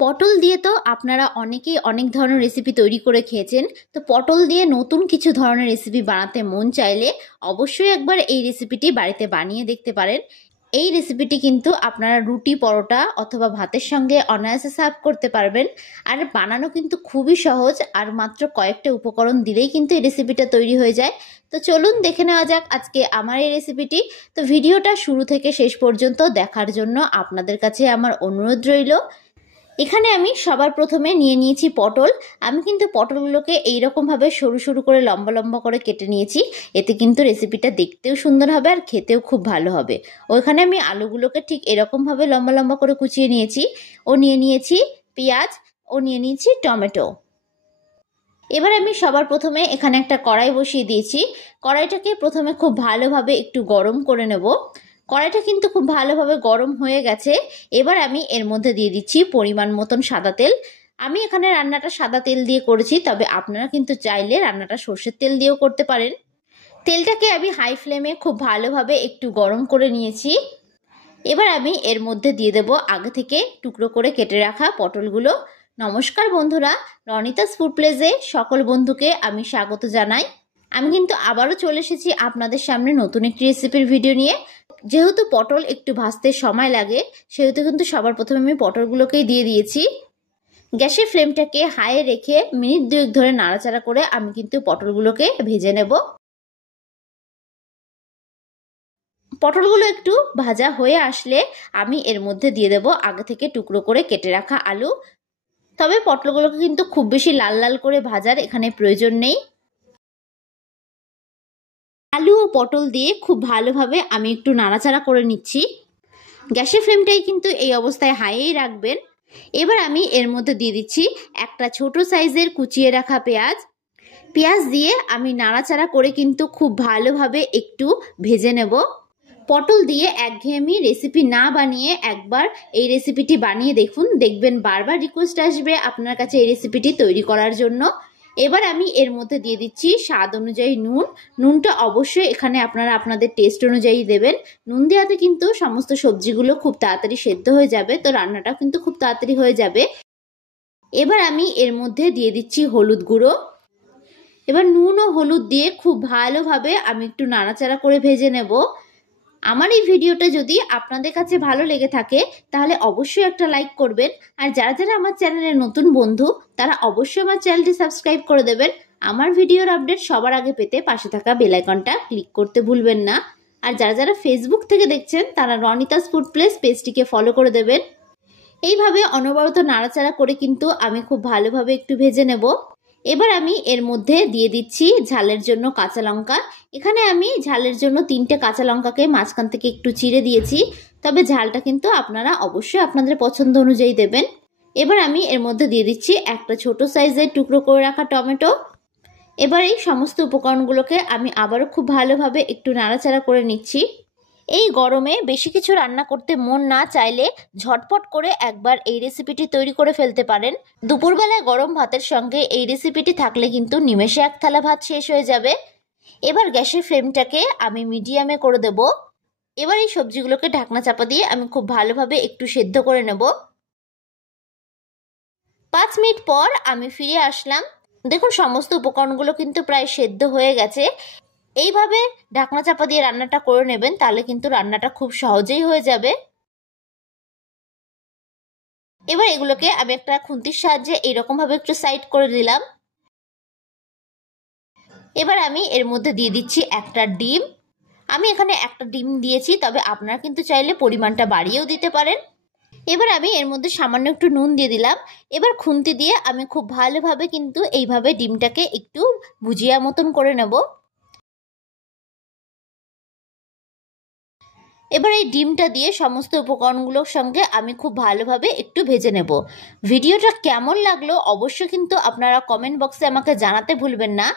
পটল দিয়ে তো আপনারা অনেকেই অনেক ধরনের রেসিপি তৈরি করে খেয়েছেন। তো পটল দিয়ে নতুন কিছু ধরনের রেসিপি বানাতে মন চাইলে অবশ্যই একবার এই রেসিপিটি বাড়িতে বানিয়ে দেখতে পারেন। এই রেসিপিটি কিন্তু আপনারা রুটি, পরোটা অথবা ভাতের সঙ্গে অনায়াসে সার্ভ করতে পারবেন। আর বানানো কিন্তু খুবই সহজ, আর মাত্র কয়েকটা উপকরণ দিলেই কিন্তু এই রেসিপিটা তৈরি হয়ে যায়। তো চলুন দেখে নেওয়া যাক আজকে আমার এই রেসিপিটি। তো ভিডিওটা শুরু থেকে শেষ পর্যন্ত দেখার জন্য আপনাদের কাছে আমার অনুরোধ রইল। এখানে আমি সবার প্রথমে নিয়ে নিয়েছি পটল। আমি কিন্তু পটলগুলোকে এইরকমভাবে সরু সরু করে লম্বা লম্বা করে কেটে নিয়েছি। এতে কিন্তু রেসিপিটা দেখতেও সুন্দর হবে আর খেতেও খুব ভালো হবে। ওইখানে আমি আলুগুলোকে ঠিক এরকমভাবে লম্বা লম্বা করে কুচিয়ে নিয়েছি। ও নিয়ে নিয়েছি পেঁয়াজ, ও নিয়ে নিয়েছি টমেটো। এবার আমি সবার প্রথমে এখানে একটা কড়াই বসিয়ে দিয়েছি। কড়াইটাকে প্রথমে খুব ভালোভাবে একটু গরম করে নেব। কড়াইটা কিন্তু খুব ভালোভাবে গরম হয়ে গেছে। এবার আমি এর মধ্যে দিয়ে দিচ্ছি পরিমাণ মতন সাদা তেল। আমি এখানে রান্নাটা সাদা তেল দিয়ে করেছি, তবে আপনারা কিন্তু চাইলে রান্নাটা সর্ষের তেল দিয়েও করতে পারেন। তেলটাকে আমি হাই ফ্লেমে খুব ভালোভাবে একটু গরম করে নিয়েছি। এবার আমি এর মধ্যে দিয়ে দেব আগে থেকে টুকরো করে কেটে রাখা পটলগুলো। নমস্কার বন্ধুরা, রনিতাস ফুড প্লেসে সকল বন্ধুকে আমি স্বাগত জানাই। আমি কিন্তু আবারও চলে এসেছি আপনাদের সামনে নতুন একটি রেসিপির ভিডিও নিয়ে। যেহেতু পটল একটু ভাজতে সময় লাগে, সেহেতু কিন্তু সবার প্রথমে আমি পটলগুলোকেই দিয়ে দিয়েছি। গ্যাসের ফ্লেমটাকে হাইয়ে রেখে মিনিট 2 ধরে নাড়াচাড়া করে আমি কিন্তু পটলগুলোকে ভেজে নেব। পটলগুলো একটু ভাজা হয়ে আসলে আমি এর মধ্যে দিয়ে দেব আগে থেকে টুকরো করে কেটে রাখা আলু। তবে পটলগুলোকে কিন্তু খুব বেশি লাল লাল করে ভাজার এখানে প্রয়োজন নেই। আলু ও পটল দিয়ে খুব ভালোভাবে আমি একটু নাড়াচাড়া করে নিচ্ছি। গ্যাসের ফ্লেমটাই কিন্তু এই অবস্থায় হাইয়েই রাখবেন। এবার আমি এর মধ্যে দিয়ে দিচ্ছি একটা ছোট সাইজের কুচিয়ে রাখা পেঁয়াজ। পেঁয়াজ দিয়ে আমি নাড়াচাড়া করে কিন্তু খুব ভালোভাবে একটু ভেজে নেব। পটল দিয়ে একঘেয়েমি রেসিপি না বানিয়ে একবার এই রেসিপিটি বানিয়ে দেখুন, দেখবেন বারবার রিকোয়েস্ট আসবে আপনার কাছে এই রেসিপিটি তৈরি করার জন্য। এবার আমি এর মধ্যে দিয়ে দিচ্ছি স্বাদ অনুযায়ী নুন। নুনটা অবশ্যই এখানে আপনারা আপনাদের টেস্ট অনুযায়ী দেবেন। নুন দেওয়াতে কিন্তু সমস্ত সবজিগুলো খুব তাড়াতাড়ি সেদ্ধ হয়ে যাবে, তো রান্নাটাও কিন্তু খুব তাড়াতাড়ি হয়ে যাবে। এবার আমি এর মধ্যে দিয়ে দিচ্ছি হলুদ গুঁড়ো। এবার নুন ও হলুদ দিয়ে খুব ভালোভাবে আমি একটু নাড়াচাড়া করে ভেজে নেব। আমার এই ভিডিওটা যদি আপনাদের কাছে ভালো লেগে থাকে তাহলে অবশ্যই একটা লাইক করবেন। আর যারা যারা আমার চ্যানেলের নতুন বন্ধু তারা অবশ্যই আমার চ্যানেলটি সাবস্ক্রাইব করে দেবেন। আমার ভিডিওর আপডেট সবার আগে পেতে পাশে থাকা বেল আইকনটা ক্লিক করতে ভুলবেন না। আর যারা যারা ফেসবুক থেকে দেখছেন তারা রনিতাস ফুড প্লেস পেজটিকে ফলো করে দেবেন। এইভাবে অনবরত নাড়াচাড়া করে কিন্তু আমি খুব ভালোভাবে একটু ভেজে নেব। এবার আমি এর মধ্যে দিয়ে দিচ্ছি ঝালের জন্য কাঁচা লঙ্কা। এখানে আমি ঝালের জন্য 3টে কাঁচা লঙ্কাকে মাঝখান থেকে একটু চিড়ে দিয়েছি, তবে ঝালটা কিন্তু আপনারা অবশ্যই আপনাদের পছন্দ অনুযায়ী দেবেন। এবার আমি এর মধ্যে দিয়ে দিচ্ছি একটা ছোট সাইজের টুকরো করে রাখা টমেটো। এবার এই সমস্ত উপকরণগুলোকে আমি আবারও খুব ভালোভাবে একটু নাড়াচাড়া করে নিচ্ছি। এই গরমে বেশি কিছু রান্না করতে মন না চাইলে ঝটপট করে একবার এই রেসিপিটি তৈরি করে ফেলতে পারেন। দুপুরবেলায় গরম ভাতের সঙ্গে এই রেসিপিটি থাকলে কিন্তু নিমেষে এক থালা ভাত শেষ হয়ে যাবে। এবার গ্যাসের ফ্লেমটাকে আমি মিডিয়ামে করে দেব। এবার এই সবজিগুলোকে ঢাকনা চাপা দিয়ে আমি খুব ভালোভাবে একটু সেদ্ধ করে নেব। 5 মিনিট পর আমি ফিরে আসলাম। দেখুন সমস্ত উপকরণগুলো কিন্তু প্রায় সেদ্ধ হয়ে গেছে। এইভাবে ঢাকনা চাপা দিয়ে রান্নাটা করে নেবেন, তাহলে কিন্তু রান্নাটা খুব সহজেই হয়ে যাবে। এবার এগুলোকে আমি একটা খুন্তির সাহায্যে এইরকম ভাবে একটু সাইড করে দিলাম। এবার আমি এর মধ্যে দিয়ে দিচ্ছি একটা ডিম। আমি এখানে একটা ডিম দিয়েছি, তবে আপনারা কিন্তু চাইলে পরিমাণটা বাড়িয়েও দিতে পারেন। এবার আমি এর মধ্যে সামান্য একটু নুন দিয়ে দিলাম। এবার খুন্তি দিয়ে আমি খুব ভালোভাবে কিন্তু এইভাবে ডিমটাকে একটু ভুজিয়া মতন করে নেব। এবার এই ডিমটা দিয়ে সমস্ত উপকরণগুলোর সঙ্গে আমি খুব ভালোভাবে একটু ভেজে নেব। ভিডিওটা কেমন লাগলো অবশ্যই কিন্তু আপনারা কমেন্ট বক্সে আমাকে জানাতে ভুলবেন না।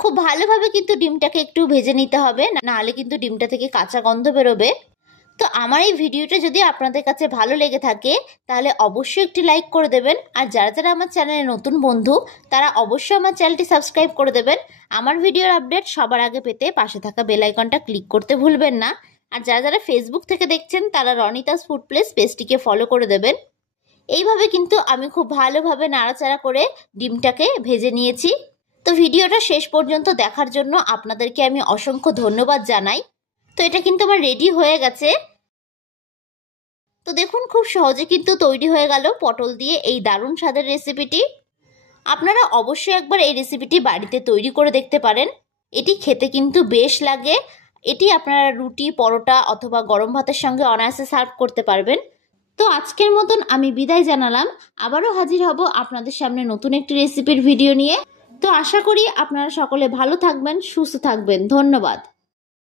খুব ভালোভাবে কিন্তু ডিমটাকে একটু ভেজে নিতে হবে, নাহলে কিন্তু ডিমটা থেকে কাঁচা গন্ধ বেরোবে। তো আমার এই ভিডিওটা যদি আপনাদের কাছে ভালো লেগে থাকে তাহলে অবশ্যই একটি লাইক করে দেবেন। আর যারা যারা আমার চ্যানেলে নতুন বন্ধু তারা অবশ্যই আমার চ্যানেলটি সাবস্ক্রাইব করে দেবেন। আমার ভিডিওর আপডেট সবার আগে পেতে পাশে থাকা বেল আইকনটা ক্লিক করতে ভুলবেন না। আর যারা যারা ফেসবুক থেকে দেখছেন তারা রনিতাস ফুড প্লেস পেজটিকে ফলো করে দেবেন। এইভাবে কিন্তু আমি খুব ভালোভাবে নাড়াচাড়া করে ডিমটাকে ভেজে নিয়েছি। তো ভিডিওটা শেষ পর্যন্ত দেখার জন্য আপনাদেরকে আমি অসংখ্য ধন্যবাদ জানাই। তো এটা কিন্তু আমার রেডি হয়ে গেছে। তো দেখুন খুব সহজে কিন্তু তৈরি হয়ে গেল পটল দিয়ে এই দারুণ স্বাদের রেসিপিটি। আপনারা অবশ্যই একবার এই রেসিপিটি বাড়িতে তৈরি করে দেখতে পারেন। এটি খেতে কিন্তু বেশ লাগে। এটি আপনারা রুটি, পরোটা অথবা গরম ভাতের সঙ্গে অনায়াসে সার্ভ করতে পারবেন। তো আজকের মতন আমি বিদায় জানালাম। আবারও হাজির হব আপনাদের সামনে নতুন একটি রেসিপির ভিডিও নিয়ে। তো আশা করি আপনারা সকলে ভালো থাকবেন, সুস্থ থাকবেন। ধন্যবাদ।